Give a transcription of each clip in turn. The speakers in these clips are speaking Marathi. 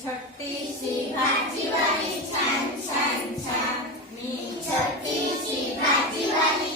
छत्तीशी भाजीवाली छान छान छान. मी छत्तीशी भाजीवाली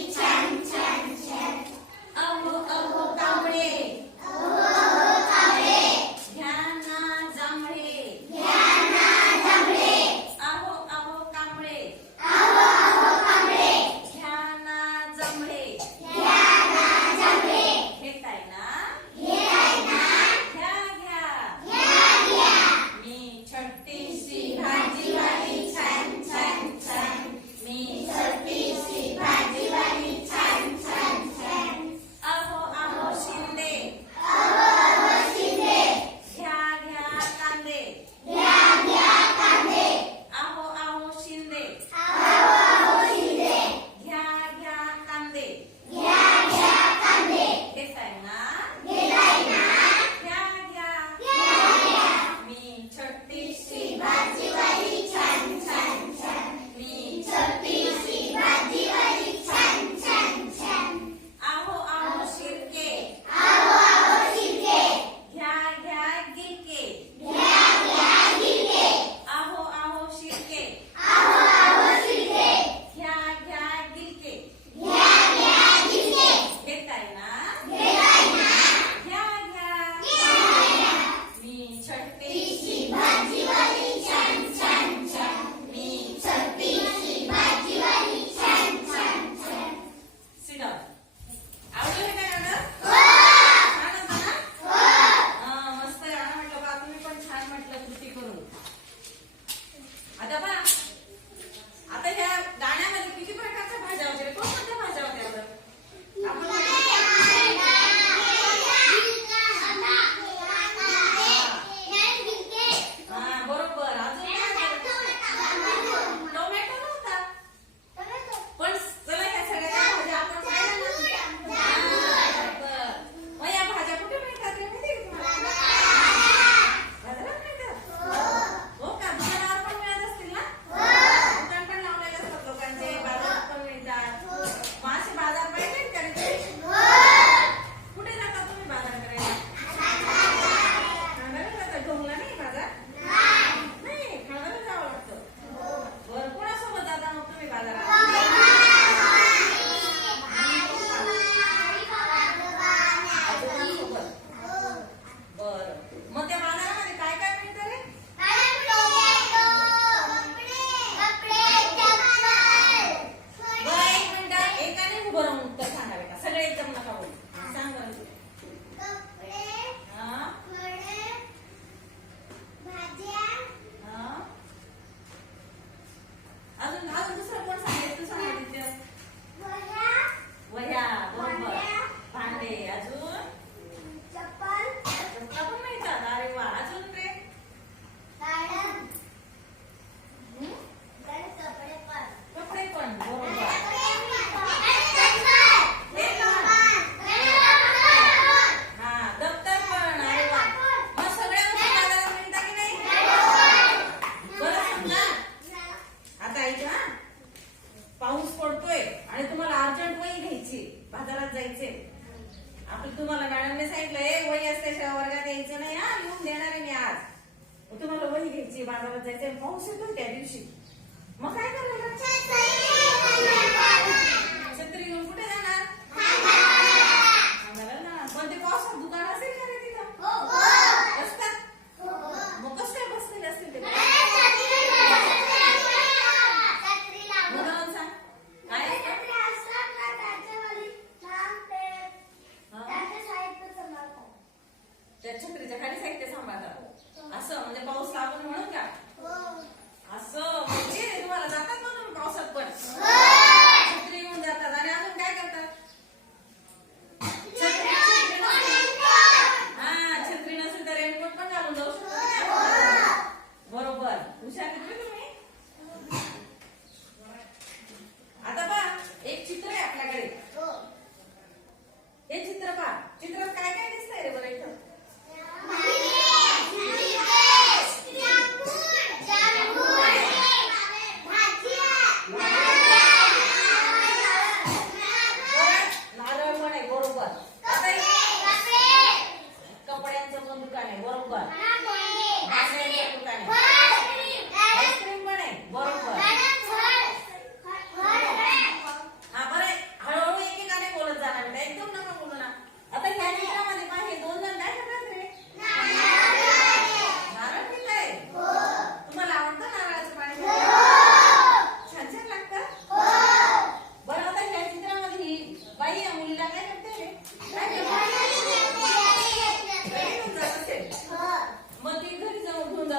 आहे अजून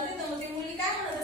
जाते तर मग ती मुली काय म्हणत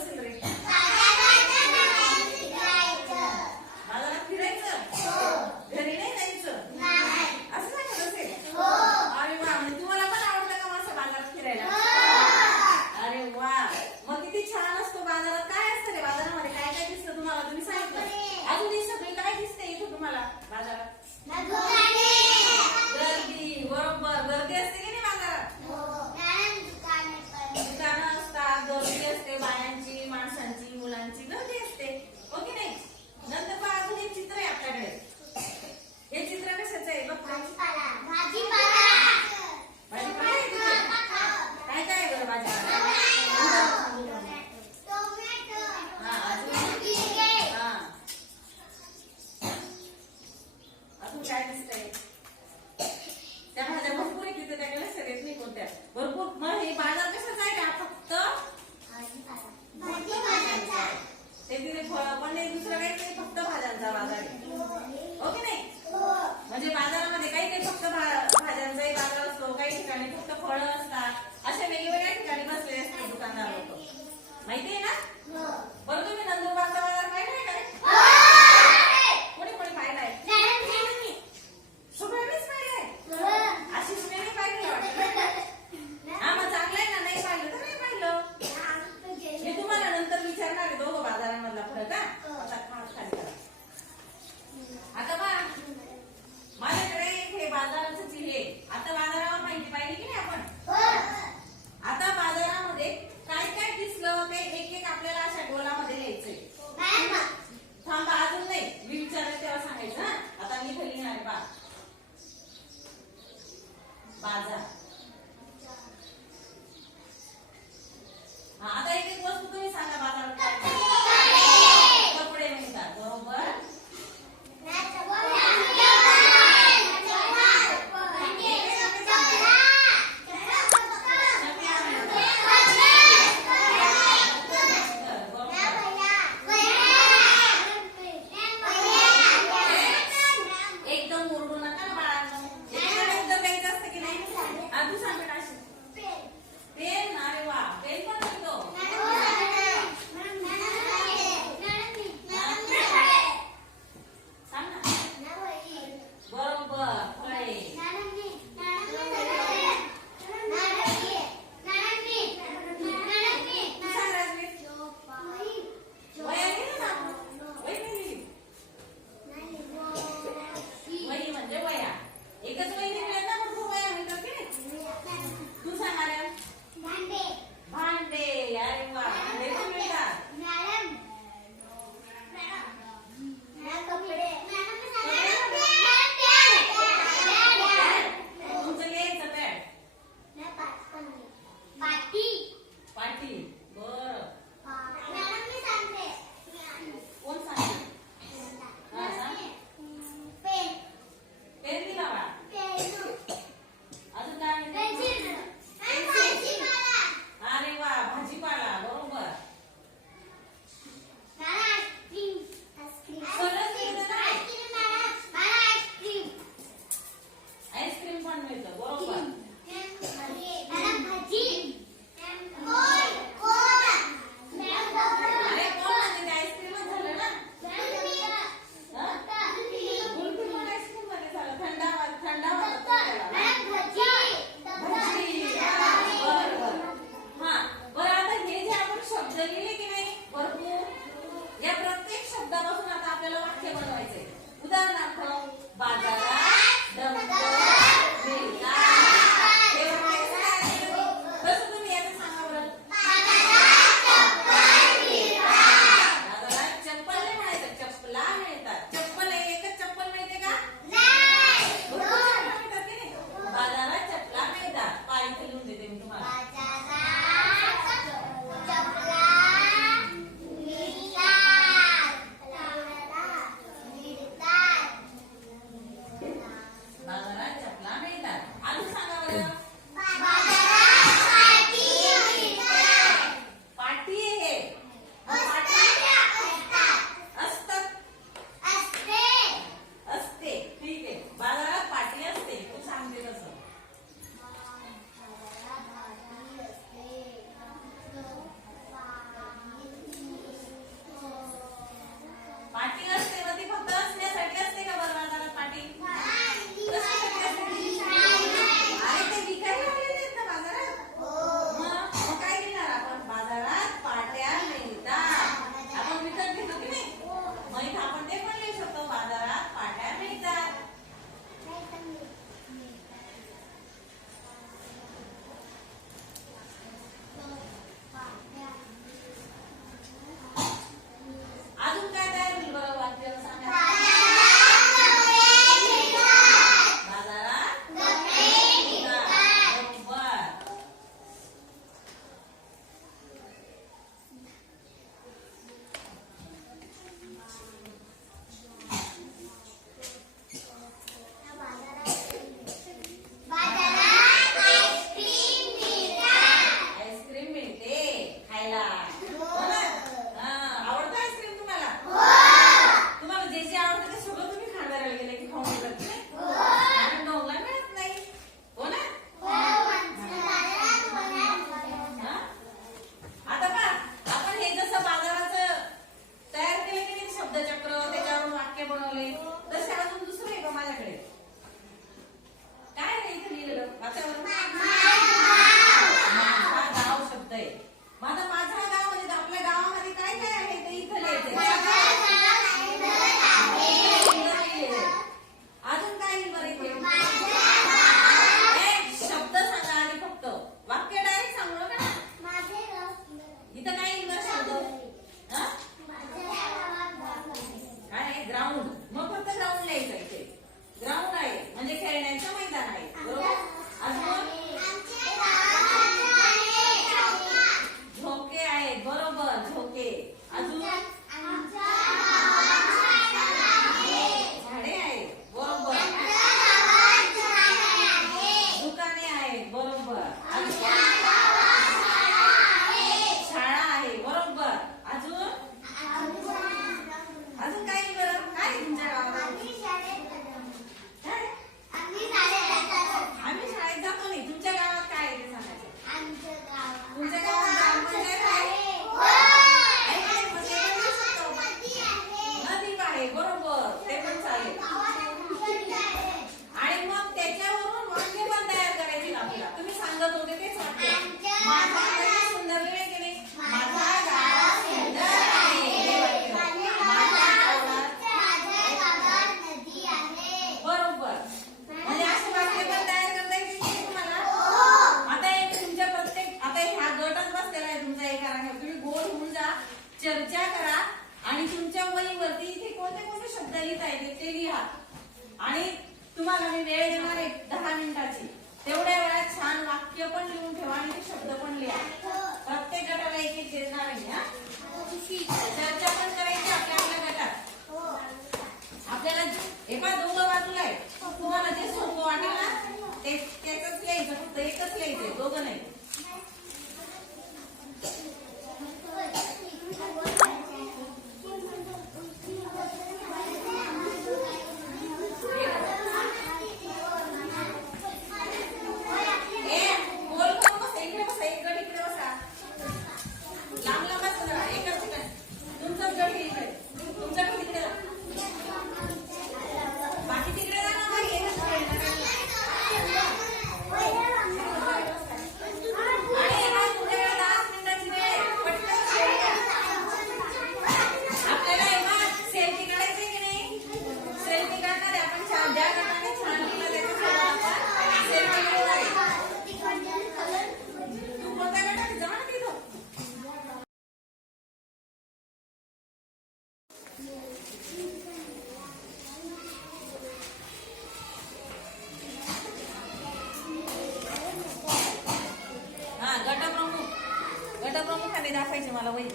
चांगली दाखवायची मला वही.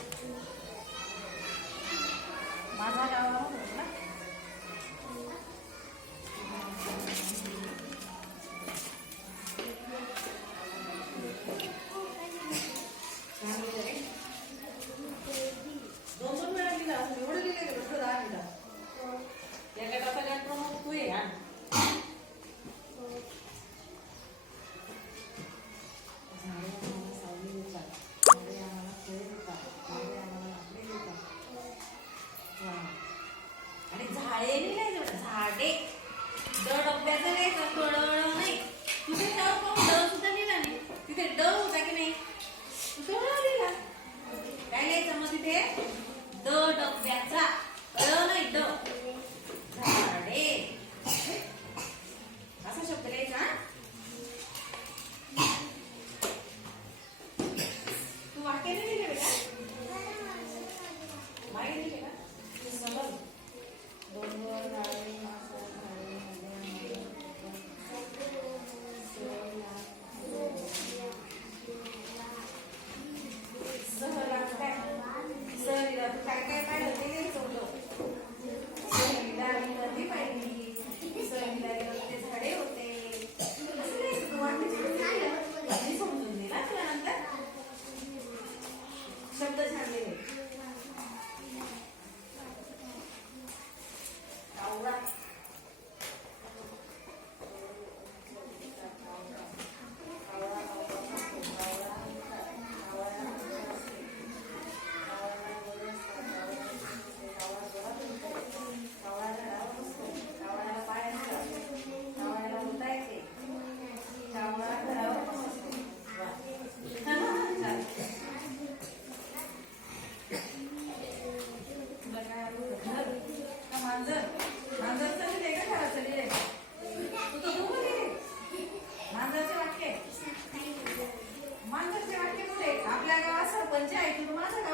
माझा मजा येते. तुम्हाला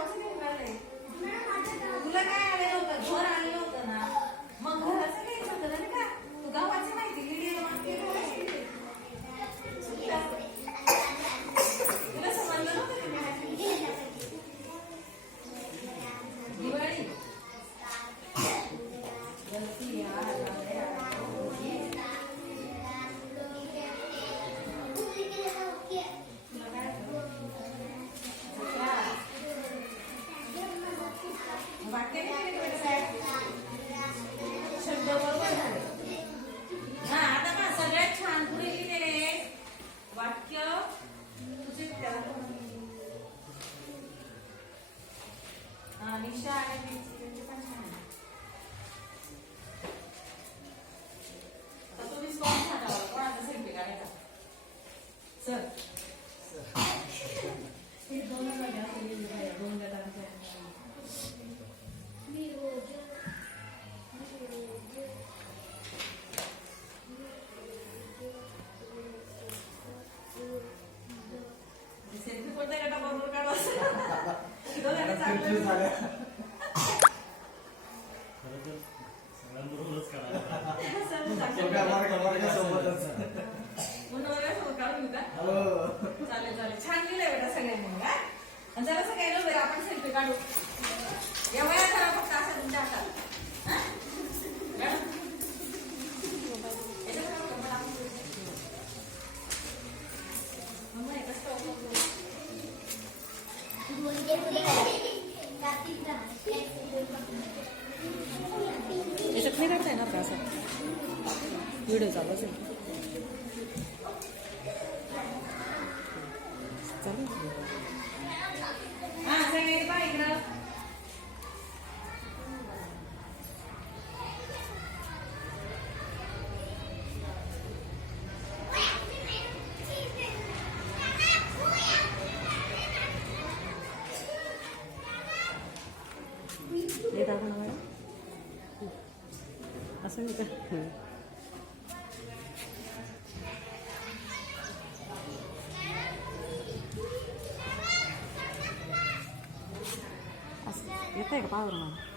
นิชาได้มีชีวิตปัญหา 맞습니다. 아, 이따가 봐으러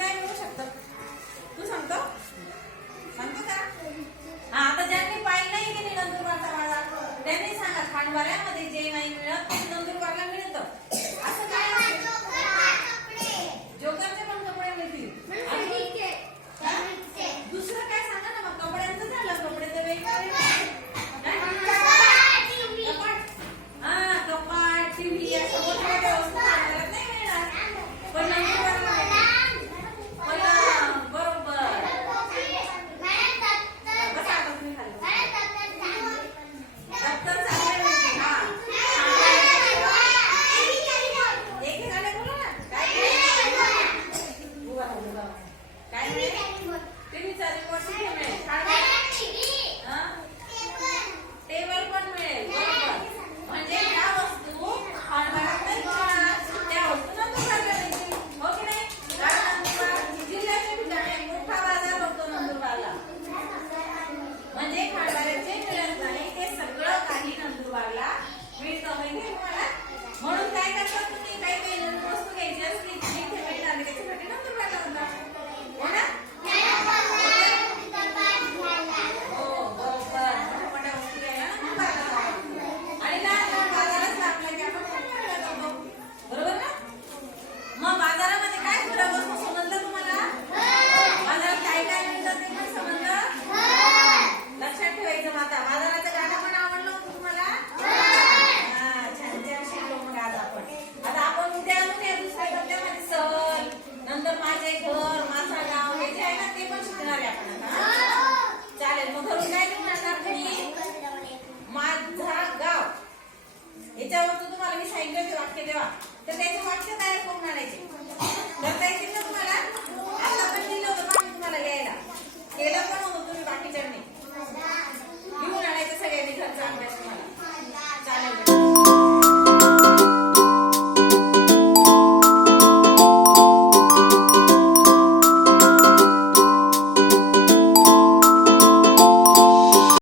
काय मिळू शकतं? तू सांगतो? सांगतो का? हा आता ज्यांनी पाहिलं नाही की नंदुरबारचा बाजार त्यांनी सांगा खांडवाऱ्यामध्ये जे नाही मिळत